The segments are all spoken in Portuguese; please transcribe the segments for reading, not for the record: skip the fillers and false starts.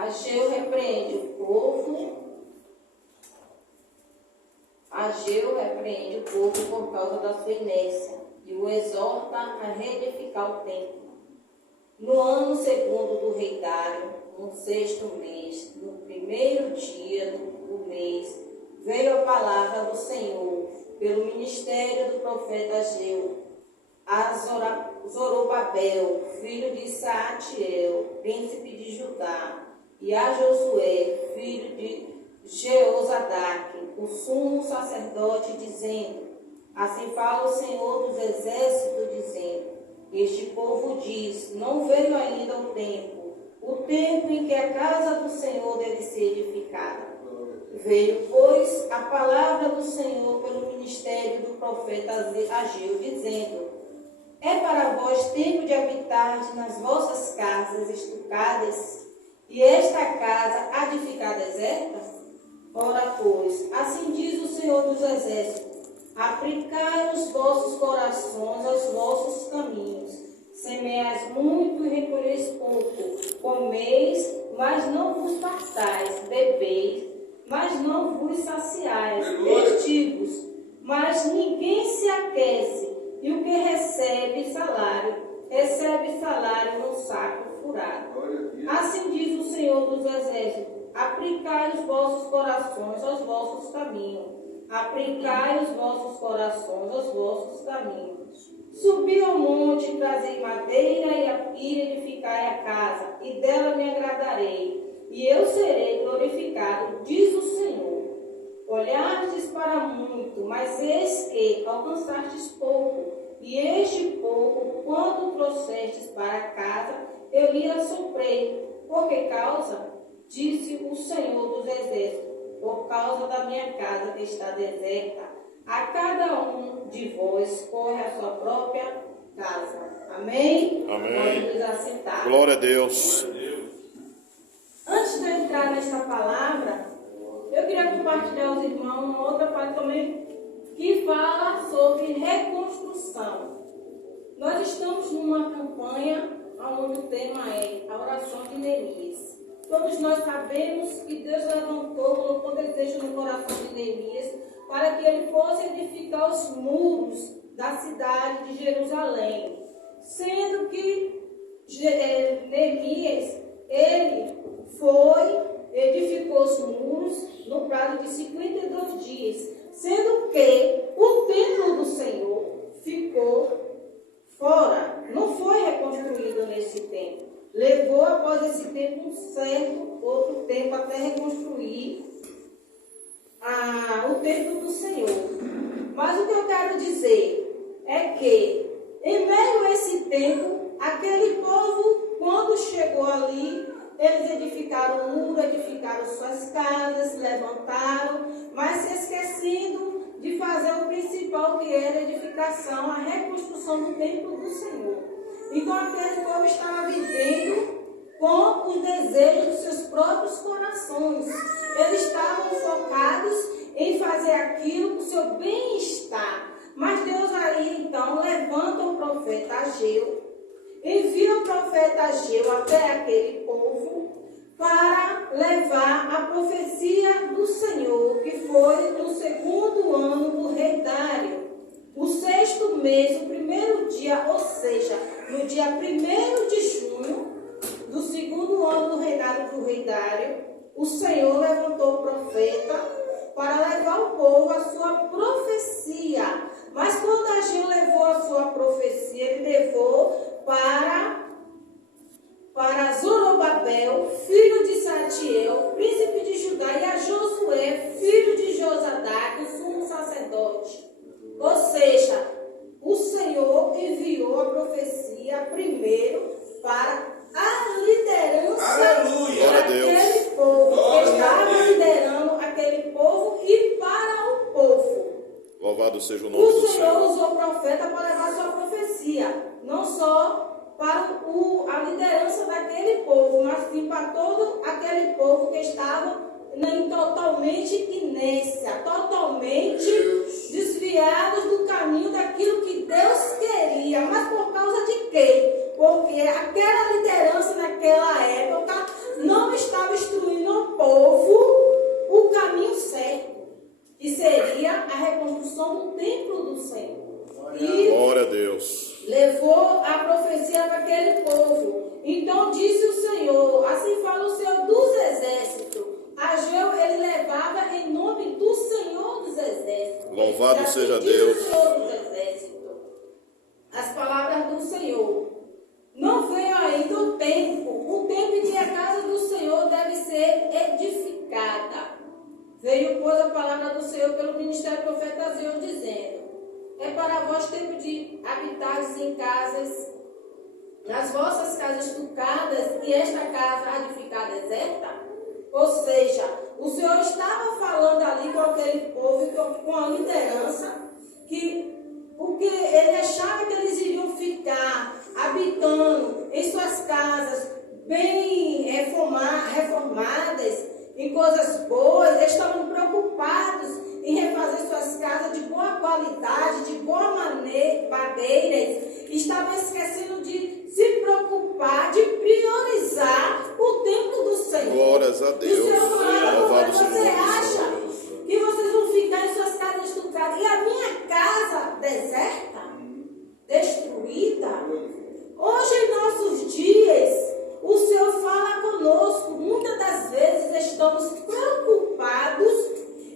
Ageu repreende o povo por causa da sua inércia e o exorta a reedificar o templo. No ano segundo do rei Dário, no 6º mês, no primeiro dia do mês, veio a palavra do Senhor pelo ministério do profeta Ageu a Zorobabel, filho de Saatiel, príncipe de Judá, e a Josué, filho de Jeozadaque, o sumo sacerdote, dizendo: assim fala o Senhor dos exércitos, dizendo: este povo diz, não veio ainda o tempo em que a casa do Senhor deve ser edificada. Veio, pois, a palavra do Senhor pelo ministério do profeta Ageu, dizendo: é para vós tempo de habitar nas vossas casas estucadas, e esta casa há de ficar deserta? Ora, pois, assim diz o Senhor dos exércitos: aplicai os vossos corações aos vossos caminhos, semeais muito e recolheis pouco, comeis, mas não vos fartais, bebeis, mas não vos saciais, vestivos, mas ninguém se aquece, e o que recebe salário no saco furado. Assim diz o Senhor dos exércitos: aplicai os vossos corações aos vossos caminhos. Aplicai os vossos corações aos vossos caminhos. Subi ao monte, trazei madeira e edificai a casa, e dela me agradarei, e eu serei glorificado, diz o Senhor. Olhastes para muito, mas eis que alcançastes pouco, e este pouco, quando trouxestes para casa, eu lhe assoprei. Por que causa? Disse o Senhor dos exércitos: por causa da minha casa que está deserta, a cada um de vós corre a sua própria casa. Amém? Amém. Vamos nos assentar. Glória a Deus. Antes de eu entrar nesta palavra, eu queria compartilhar aos irmãos uma outra parte também que fala sobre reconstrução. Nós estamos numa campanha onde o tema é a oração de Neemias. Todos nós sabemos que Deus levantou, colocou desejo no coração de Neemias para que ele fosse edificar os muros da cidade de Jerusalém. Sendo que Neemias, ele edificou os muros no prazo de 52 dias. Sendo que o templo do Senhor ficou fora, não foi reconstruído nesse tempo. Levou após esse tempo outro tempo até reconstruir o templo do Senhor. Mas o que eu quero dizer é que, em meio a esse tempo, aquele povo, quando chegou ali, eles edificaram o muro, edificaram suas casas, levantaram, mas se esquecendo de fazer o principal, que era a edificação, a reconstrução do templo do Senhor. Então aquele povo estava vivendo com os desejos dos seus próprios corações. Eles estavam focados em fazer aquilo para o seu bem-estar. Mas Deus aí então levanta o profeta Ageu, envia o profeta Ageu até aquele povo para levar a profecia do Senhor, que foi no 2º ano do rei Dário. O 6º mês, o primeiro dia, ou seja, no dia 1º de junho do 2º ano do reinado do rei Dário, o Senhor levantou o profeta para levar o povo a sua profecia. Mas quando Ageu levou a sua profecia, ele levou para Zorobabel, filho de Saatiel, príncipe de Judá, e a Josué, filho de Josadaque, o sumo sacerdote. Ou seja, o Senhor enviou a profecia primeiro para a liderança daquele povo, que estava liderando aquele povo, e para o povo. Louvado seja o nome do Senhor. O Senhor usou o profeta para levar sua profecia, não só para a liderança daquele povo, mas sim para todo aquele povo que estava totalmente inércia, totalmente desviados do caminho daquilo que Deus queria. Mas por causa de quê? Porque aquela liderança naquela época não estava seja diz Deus. o Senhor dos Exércitos, as palavras do Senhor. Não veio ainda o tempo em que a casa do Senhor deve ser edificada. Veio, pois, a palavra do Senhor pelo ministério do profeta Ageu, dizendo: é para vós tempo de habitares em casas, nas vossas casas estucadas, e esta casa há de ficar deserta? Ou seja, o Senhor estava falando ali com aquele povo, com a liderança, porque ele achava que eles iriam ficar habitando em suas casas bem reformadas, em coisas boas. Eles estavam preocupados em refazer suas casas de boa qualidade, de boa madeiras. Estavam esquecendo de se preocupar, de priorizar o templo do Senhor. Glórias a Deus. E o Senhor falava: Louvado seja o você nome do acha Senhor. que vocês vão ficar em suas casas estucadas e a minha casa deserta, destruída? Hoje, em nossos dias, o Senhor fala conosco. Muitas das vezes estamos preocupados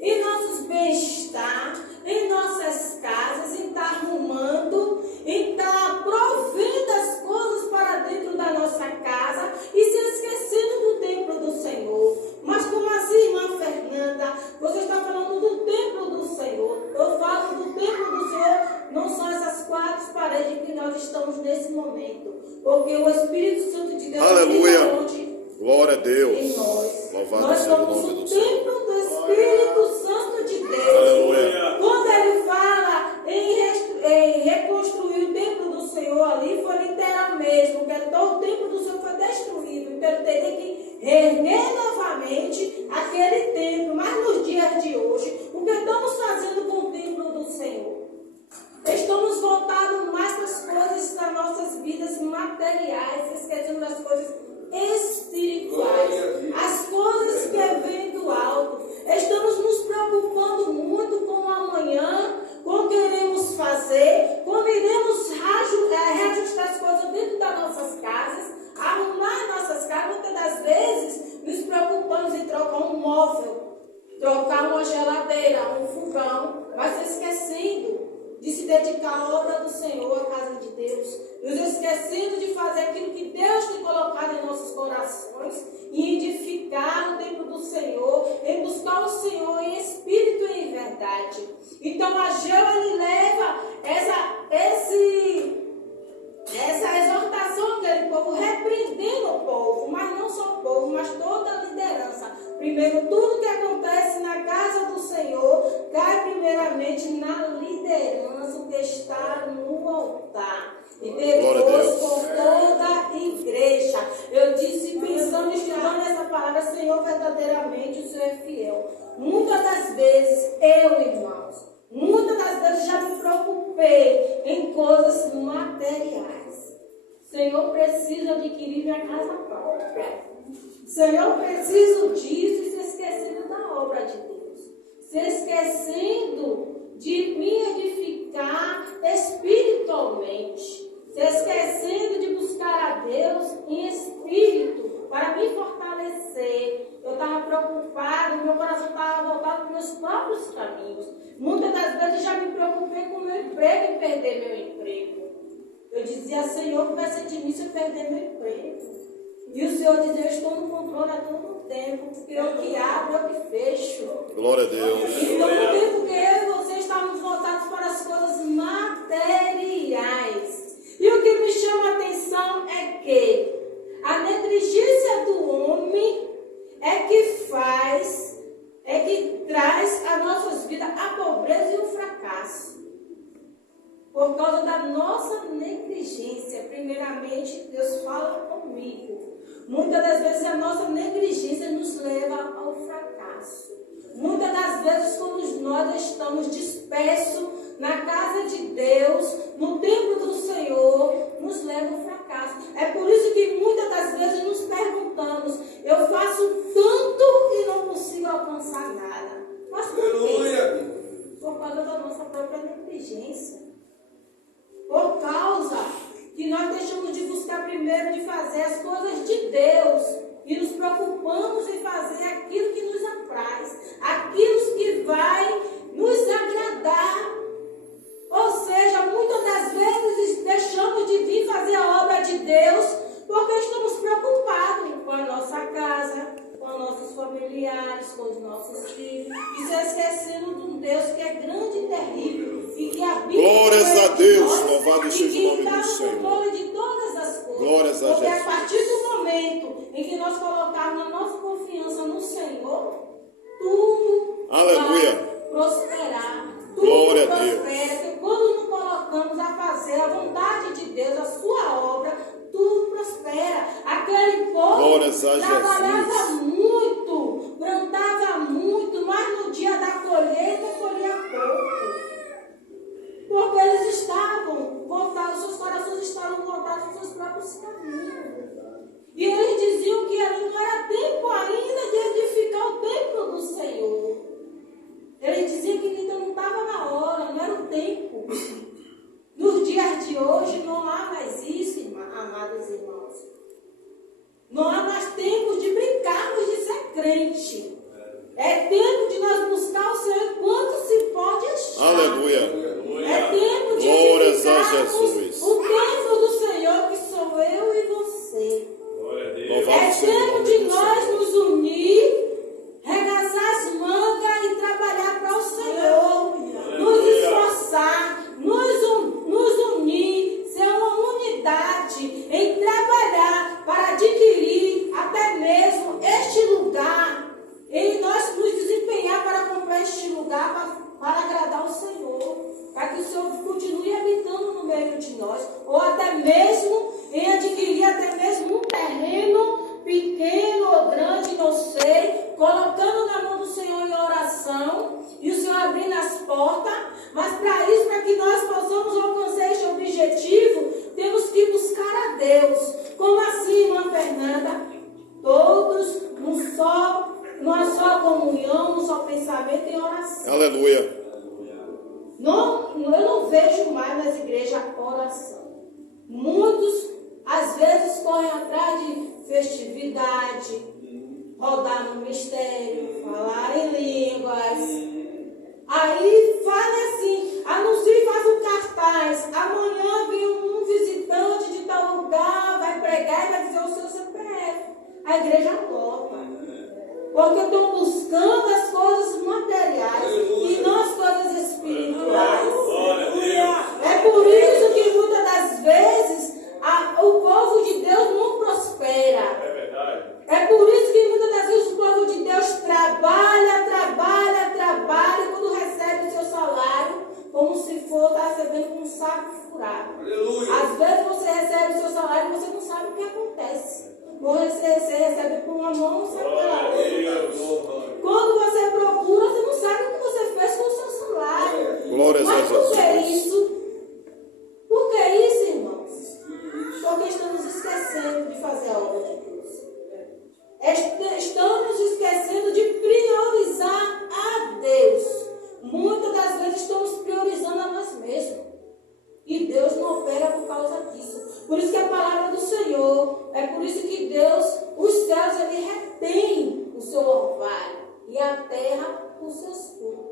em nossos bem-estar, em nossas casas, em estar arrumando, em estar provendo as coisas para dentro da nossa casa e se esquecendo do templo do Senhor. Mas como assim, irmã Fernanda, você está falando do templo do Senhor? Eu falo do templo do Senhor, não são essas quatro paredes que nós estamos nesse momento, porque o Espírito Santo de Deus Aleluia. onde Glória a Deus. em nós. Louvado Nós seja o somos nome o do Senhor. templo do Espírito Santo de Deus. Aleluia. Quando ele fala em reconstruir o templo do Senhor ali, foi literal mesmo, porque todo o templo do Senhor foi destruído. Então ele teria que reerguer novamente aquele templo. Mas nos dias de hoje, o que estamos fazendo com o templo do Senhor? Estamos voltados mais para as coisas das nossas vidas materiais, esquecendo das coisas espirituais, as coisas que vêm do alto. Estamos nos preocupando muito com o amanhã, com o que iremos fazer, como iremos reajustar as coisas dentro das nossas casas, arrumar nossas casas. Muitas das vezes nos preocupamos em trocar um móvel, trocar uma geladeira, um fogão, mas esquecendo de se dedicar à obra do Senhor, à casa de Deus, nos esquecendo de fazer aquilo que Deus tem colocado em nossos corações e edificar o templo do Senhor, em buscar o Senhor em espírito e em verdade. Então Ageu, ele leva essa exortação àquele povo, repreendendo o povo, mas não só o povo, mas toda a liderança. Primeiro, tudo que acontece na casa do Senhor cai primeiramente na liderança, o que está no altar. E depois com toda a igreja. Eu disse, pensando, estudando essa palavra: Senhor, verdadeiramente o Senhor é fiel. Muitas das vezes, muitas das vezes já me preocupei em coisas materiais. Senhor, preciso adquirir minha casa própria. Senhor, preciso disso, e se esquecendo da obra de Deus. Se esquecendo de me edificar espiritualmente. Se esquecendo de buscar a Deus em espírito para me fortalecer. Eu estava preocupado, meu coração estava voltado para os meus próprios caminhos. Muitas das vezes já me preocupei com o meu emprego e perder meu emprego. Eu dizia: Senhor, o que vai ser de mim se eu perder meu emprego? E o Senhor dizia: eu estou no controle a todo tempo, porque eu que abro, eu que fecho. Glória a Deus. Então, no tempo que eu e você estamos voltados para as coisas materiais. E o que me chama a atenção é que a negligência do homem é que traz a nossas vidas a pobreza e o fracasso. Por causa da nossa negligência. Primeiramente, Deus fala comigo. Muitas das vezes a nossa negligência nos leva ao fracasso. Muitas das vezes, quando nós estamos dispersos na casa de Deus, no templo do Senhor, nos leva ao fracasso. É por isso que muitas das vezes nos perguntamos: eu faço tanto e não consigo alcançar nada. Mas por quê? Por causa da nossa própria negligência. Por causa que nós deixamos de buscar primeiro de fazer as coisas de Deus e nos preocupamos em fazer aquilo que nos apraz, aquilo que vai nos agradar igreja, muitas das vezes deixamos de vir fazer a obra de Deus porque estamos preocupados com a nossa casa, com os nossos familiares, com os nossos filhos, e se esquecendo de um Deus que é grande e terrível e que habita. Glórias a Deus, louvado seja o nome do Senhor. E que está no Senhor. controle de todas as coisas. Glórias a Porque Jesus. a partir do momento em que nós colocarmos a nossa confiança no Senhor, tudo Aleluia. vai prosperar. Tudo Glória a prospera. Deus. Porque quando nos colocamos a fazer a vontade de Deus, a sua obra, tudo prospera. Aquele povo Glórias a trabalhava Jesus. muito, plantava muito, mas no dia da colheita colhia pouco. Porque eles estavam voltados, seus corações estavam voltados aos seus próprios caminhos. E eles diziam que ali não era tempo ainda de edificar o templo do Senhor. Eles diziam que ainda não estava na hora, não era o tempo. Nos dias de hoje não há mais isso, amados irmãos. Não há mais tempo de brincarmos de ser crente. É tempo de nós buscar o Senhor enquanto se pode achar. Aleluia. É tempo de Glórias a edificarmos Jesus. o templo do Senhor, que sou eu e você. Louvado É seja o tempo nome de do nós Senhor. nos unir, regaçar as mangas e trabalhar para o Senhor. Nos esforçar, nos unir, ser uma unidade em trabalhar para adquirir até mesmo este lugar. E nós nos desempenhar para comprar este lugar para agradar o Senhor. Para que o Senhor continue habitando no meio de nós. Ou até mesmo em adquirir até mesmo um terreno pequeno ou grande, não sei, colocando na mão do Senhor em oração e o Senhor abrindo as portas. Mas para isso, para que nós possamos alcançar este objetivo, temos que buscar a Deus. Como assim, irmã Fernanda? Todos numa só comunhão, num só pensamento e oração. Aleluia. Não, eu não vejo mais nas igrejas oração. Muitos, às vezes, correm atrás de festividade, rodar no mistério, falar em línguas. Aí fala assim, anuncia e faz um cartaz. Amanhã vem um visitante de tal lugar, vai pregar e vai dizer o seu CPF. A igreja lota. Porque estão buscando as coisas materiais e não as coisas espirituais. É por isso que muitas das vezes o povo de Deus não prospera. É por isso que muitas das vezes o povo de Deus trabalha e quando recebe o seu salário, como se for estar recebendo com um saco furado. Às vezes você recebe o seu salário e você não sabe o que acontece. Ou você recebe por uma mão, não sabe pela outra. Quando você procura, você não sabe o que você fez com o seu salário. Glórias a Mas por que Jesus. isso? Por que isso, irmãos? Porque estamos esquecendo de fazer a obra de Deus. Estamos esquecendo de priorizar a Deus. Muitas das vezes estamos priorizando a nós mesmos. E Deus não opera por causa disso. Por isso que a palavra do Senhor, é por isso que Deus, os céus, ele retém o seu orvalho e a terra os seus frutos.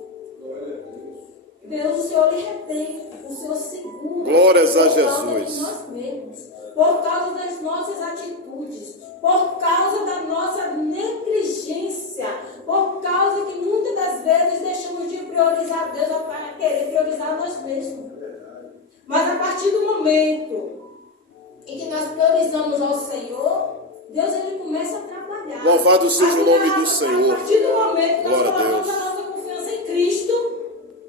Deus, o Senhor, ele retém o seu seguro. Glórias a por causa Jesus. de nós mesmos, por causa das nossas atitudes, por causa da nossa negligência, por causa que muitas das vezes deixamos de priorizar Deus para querer priorizar nós mesmos. Mas a partir do momento em que nós priorizamos ao Senhor, Deus ele começa a trabalhar. Louvado seja o nome do Senhor. A partir do momento que nós Glória a colocamos Deus. a nossa confiança em Cristo,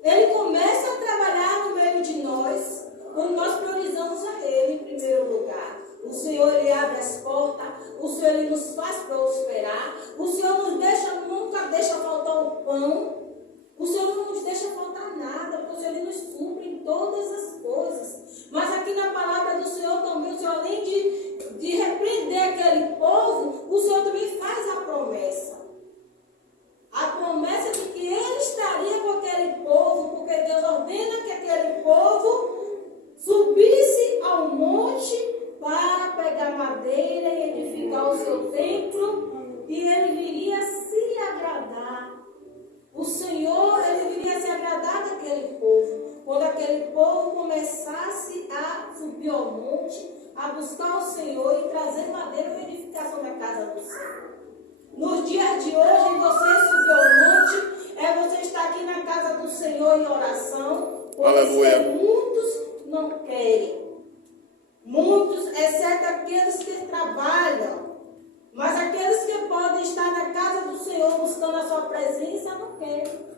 ele começa a trabalhar no meio de nós, quando nós priorizamos a Ele em primeiro lugar. O Senhor, ele abre as portas, o Senhor, ele nos faz prosperar, o Senhor nunca deixa faltar o pão, o Senhor não nos deixa faltar nada, porque o Senhor, ele nos supre em todas as coisas. Mas aqui na palavra do Senhor também, o Senhor, além de repreender aquele povo, o Senhor também faz a promessa. A promessa de que ele estaria com aquele povo, porque Deus ordena que aquele povo subisse ao monte para pegar madeira e edificar o seu templo, e ele viria se agradar. O Senhor, ele viria se agradar daquele povo. Quando aquele povo a buscar o Senhor e trazer madeira para edificação da casa do Senhor. Nos dias de hoje, você subir ao monte, você estar aqui na casa do Senhor em oração, porque muitos não querem. Muitos, exceto aqueles que trabalham, mas aqueles que podem estar na casa do Senhor buscando a sua presença, não querem.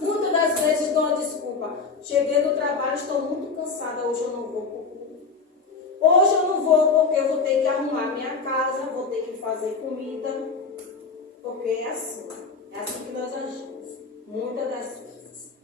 Muitas das vezes dou a desculpa. Cheguei do trabalho, estou muito cansada, hoje eu não vou para o culto. Hoje eu não vou porque eu vou ter que arrumar minha casa, vou ter que fazer comida, porque é assim que nós agimos. Muitas das vezes.